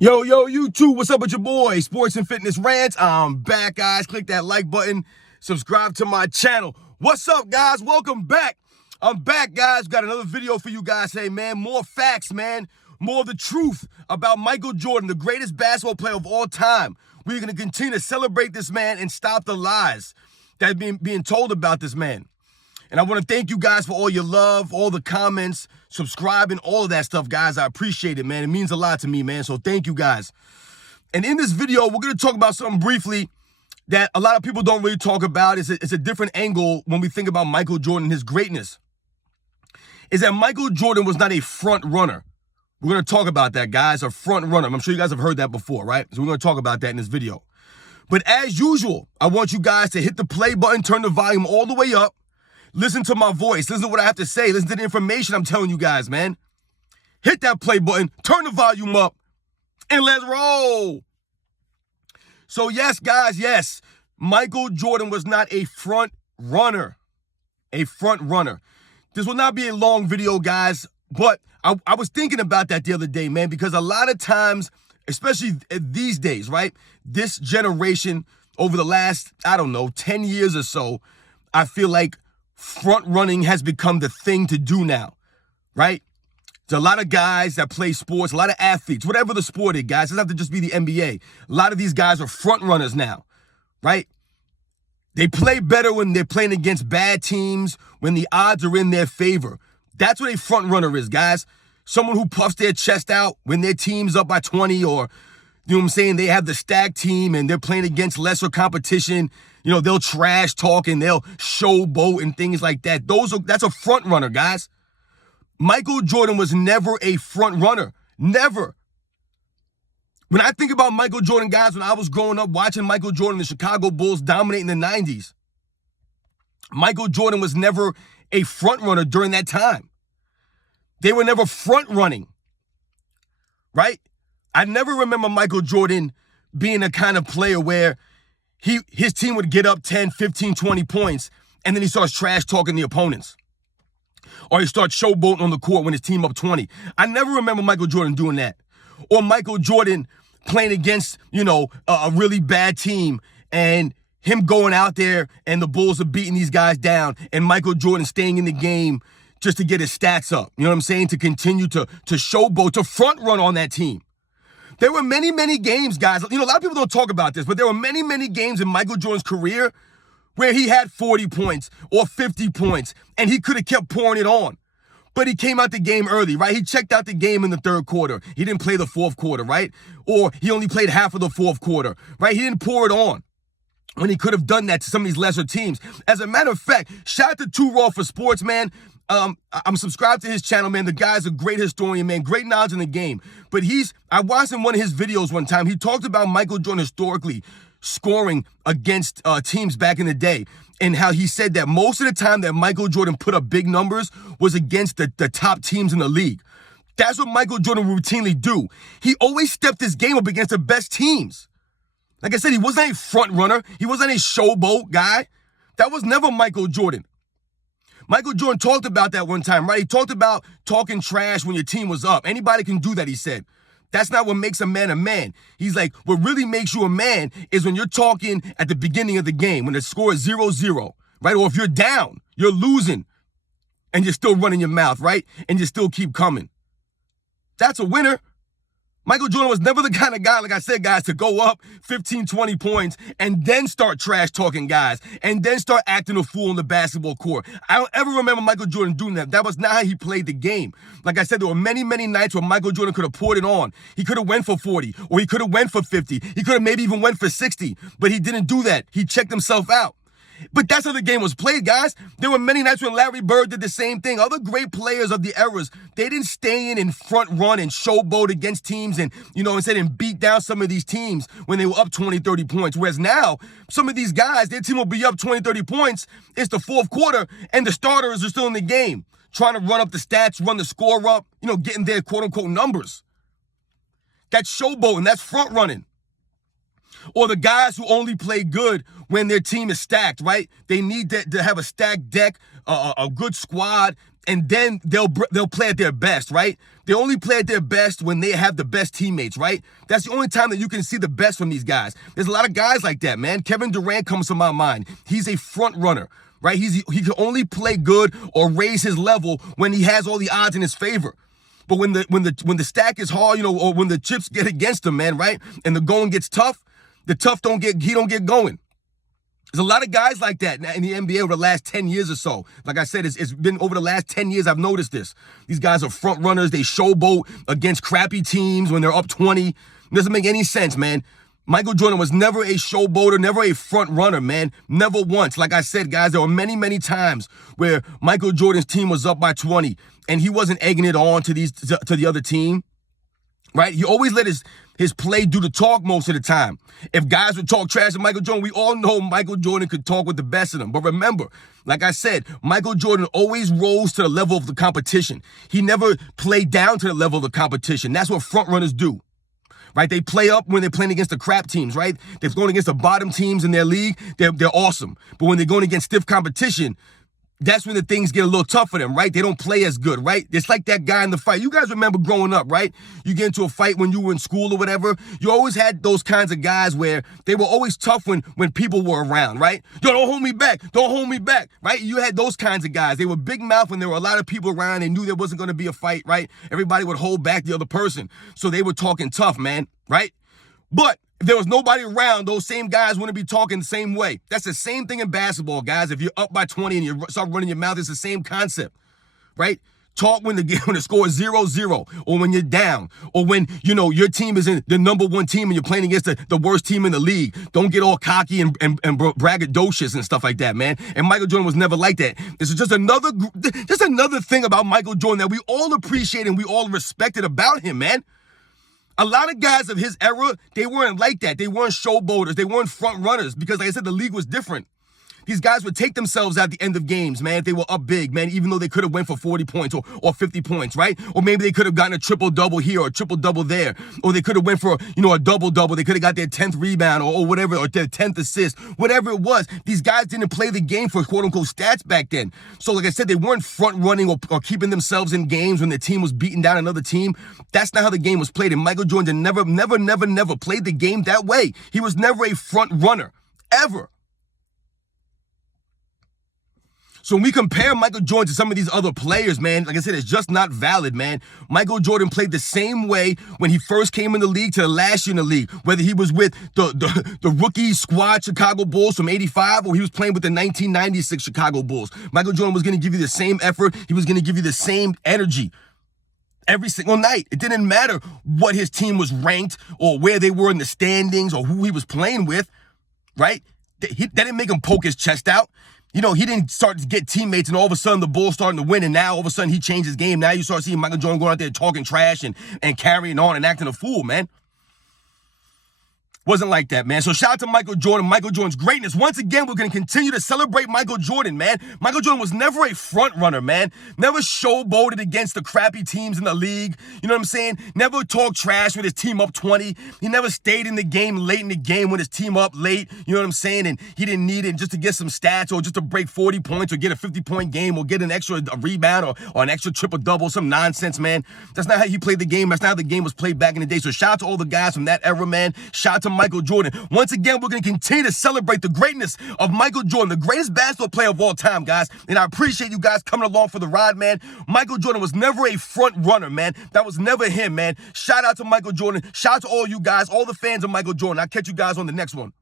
Yo, YouTube, what's up with your boy? Sports and Fitness Rants. I'm back, guys. Click that like button. Subscribe to my channel. What's up, guys? Welcome back. I'm back, guys. Got another video for you guys today, man. More facts, man. More of the truth about Michael Jordan, the greatest basketball player of all time. We're going to continue to celebrate this man and stop the lies that are being told about this man. And I want to thank you guys for all your love, all the comments, subscribing, all of that stuff, guys. I appreciate it, man. It means a lot to me, man. So thank you, guys. And in this video, we're going to talk about something briefly that a lot of people don't really talk about. It's a different angle when we think about Michael Jordan and his greatness. Is that Michael Jordan was not a front runner. We're going to talk about that, guys. A front runner. I'm sure you guys have heard that before, right? So we're going to talk about that in this video. But as usual, I want you guys to hit the play button, turn the volume all the way up. Listen to my voice. Listen to what I have to say. Listen to the information I'm telling you guys, man. Hit that play button, turn the volume up, and let's roll. So yes, guys, yes, Michael Jordan was not a front runner. A front runner. This will not be a long video, guys, but I was thinking about that the other day, man, because a lot of times, especially these days, right, this generation over the last, 10 years or so, I feel like front running has become the thing to do now, right? There's a lot of guys that play sports, a lot of athletes, whatever the sport is, guys. It doesn't have to just be the NBA. A lot of these guys are front runners now, right? They play better when they're playing against bad teams, when the odds are in their favor. That's what a front runner is, guys. Someone who puffs their chest out when their team's up by 20 or, you know what I'm saying, they have the stacked team and they're playing against lesser competition. You know, they'll trash talk and they'll showboat and things like that. That's a front runner, guys. Michael Jordan was never a front runner. Never. When I think about Michael Jordan, guys, when I was growing up watching Michael Jordan, the Chicago Bulls dominating the 90s, Michael Jordan was never a front runner during that time. They were never front running, right? I never remember Michael Jordan being a kind of player where his team would get up 10, 15, 20 points, and then he starts trash talking the opponents. Or he starts showboating on the court when his team up 20. I never remember Michael Jordan doing that. Or Michael Jordan playing against, a really bad team and him going out there and the Bulls are beating these guys down and Michael Jordan staying in the game just to get his stats up. You know what I'm saying? To continue to showboat, to front run on that team. There were many, many games, guys. A lot of people don't talk about this, but there were many, many games in Michael Jordan's career where he had 40 points or 50 points, and he could have kept pouring it on. But he came out the game early, right? He checked out the game in the third quarter. He didn't play the fourth quarter, right? Or he only played half of the fourth quarter, right? He didn't pour it on when he could have done that to some of these lesser teams. As a matter of fact, shout out to Too Raw for Sports, man. I'm subscribed to his channel, man. The guy's a great historian, man. Great knowledge in the game. But I watched in one of his videos one time. He talked about Michael Jordan historically scoring against teams back in the day, and how he said that most of the time that Michael Jordan put up big numbers was against the top teams in the league. That's what Michael Jordan would routinely do. He always stepped his game up against the best teams. Like I said, he wasn't a front runner. He wasn't a showboat guy. That was never Michael Jordan. Michael Jordan talked about that one time, right? He talked about talking trash when your team was up. Anybody can do that, he said. That's not what makes a man a man. He's like, what really makes you a man is when you're talking at the beginning of the game, when the score is 0-0, right? Or if you're down, you're losing, and you're still running your mouth, right? And you still keep coming. That's a winner. Michael Jordan was never the kind of guy, like I said, guys, to go up 15, 20 points and then start trash talking guys and then start acting a fool on the basketball court. I don't ever remember Michael Jordan doing that. That was not how he played the game. Like I said, there were many, many nights where Michael Jordan could have poured it on. He could have went for 40 or he could have went for 50. He could have maybe even went for 60, but he didn't do that. He checked himself out. But that's how the game was played, guys. There were many nights when Larry Bird did the same thing. Other great players of the eras, they didn't stay in front run and showboat against teams and, instead and beat down some of these teams when they were up 20, 30 points. Whereas now, some of these guys, their team will be up 20, 30 points. It's the fourth quarter, and the starters are still in the game, trying to run up the stats, run the score up, getting their quote-unquote numbers. That's showboating. That's front running. Or the guys who only play good when their team is stacked, right? They need to have a stacked deck, a good squad, and then they'll play at their best, right? They only play at their best when they have the best teammates, right? That's the only time that you can see the best from these guys. There's a lot of guys like that, man. Kevin Durant comes to my mind. He's a front runner, right? He can only play good or raise his level when he has all the odds in his favor. But when the stack is hard, or when the chips get against him, man, right? And the going gets tough, he don't get going. There's a lot of guys like that in the NBA over the last 10 years or so. Like I said, it's been over the last 10 years I've noticed this. These guys are front runners. They showboat against crappy teams when they're up 20. It doesn't make any sense, man. Michael Jordan was never a showboater, never a front runner, man. Never once. Like I said, guys, there were many, many times where Michael Jordan's team was up by 20 and he wasn't egging it on to the other team. Right? He always let his play do the talk most of the time. If guys would talk trash to Michael Jordan, we all know Michael Jordan could talk with the best of them. But remember, like I said, Michael Jordan always rose to the level of the competition. He never played down to the level of the competition. That's what front runners do. Right? They play up when they're playing against the crap teams, right? They're going against the bottom teams in their league. They're awesome. But when they're going against stiff competition, that's when the things get a little tough for them, right? They don't play as good, right? It's like that guy in the fight. You guys remember growing up, right? You get into a fight when you were in school or whatever. You always had those kinds of guys where they were always tough when people were around, right? Yo, don't hold me back. Don't hold me back, right? You had those kinds of guys. They were big mouth when there were a lot of people around. They knew there wasn't going to be a fight, right? Everybody would hold back the other person. So they were talking tough, man, right? But if there was nobody around, those same guys wouldn't be talking the same way. That's the same thing in basketball, guys. If you're up by 20 and you start running your mouth, it's the same concept, right? Talk when the score is 0-0, or when you're down, or when, your team is in the number one team and you're playing against the worst team in the league. Don't get all cocky and braggadocious and stuff like that, man. And Michael Jordan was never like that. This is just another thing about Michael Jordan that we all appreciate and we all respected about him, man. A lot of guys of his era, they weren't like that. They weren't showboaters. They weren't front runners because, like I said, the league was different. These guys would take themselves at the end of games, man, if they were up big, man, even though they could have went for 40 points or 50 points, right? Or maybe they could have gotten a triple-double here or a triple-double there. Or they could have went for, a double-double. They could have got their 10th rebound or whatever, or their 10th assist. Whatever it was, these guys didn't play the game for quote-unquote stats back then. So, like I said, they weren't front-running or keeping themselves in games when their team was beating down another team. That's not how the game was played. And Michael Jordan never played the game that way. He was never a front runner, ever. So when we compare Michael Jordan to some of these other players, man, like I said, it's just not valid, man. Michael Jordan played the same way when he first came in the league to the last year in the league, whether he was with the rookie squad Chicago Bulls from 85 or he was playing with the 1996 Chicago Bulls. Michael Jordan was going to give you the same effort. He was going to give you the same energy every single night. It didn't matter what his team was ranked or where they were in the standings or who he was playing with, right? That didn't make him poke his chest out. He didn't start to get teammates and all of a sudden the Bulls starting to win and now all of a sudden he changed his game. Now you start seeing Michael Jordan going out there talking trash and carrying on and acting a fool, man. Wasn't like that, man. So shout out to Michael Jordan, Michael Jordan's greatness. Once again, we're going to continue to celebrate Michael Jordan, man. Michael Jordan was never a front runner, man. Never showboated against the crappy teams in the league. You know what I'm saying? Never talked trash with his team up 20. He never stayed in the game late in the game when his team up late. You know what I'm saying? And he didn't need it just to get some stats or just to break 40 points or get a 50-point game or get an extra rebound or an extra triple-double, some nonsense, man. That's not how he played the game. That's not how the game was played back in the day. So shout out to all the guys from that era, man. Shout out to Michael Jordan. Once again, we're going to continue to celebrate the greatness of Michael Jordan, the greatest basketball player of all time, guys. And I appreciate you guys coming along for the ride, man. Michael Jordan was never a front runner, man. That was never him, man. Shout out to Michael Jordan. Shout out to all you guys, all the fans of Michael Jordan. I'll catch you guys on the next one.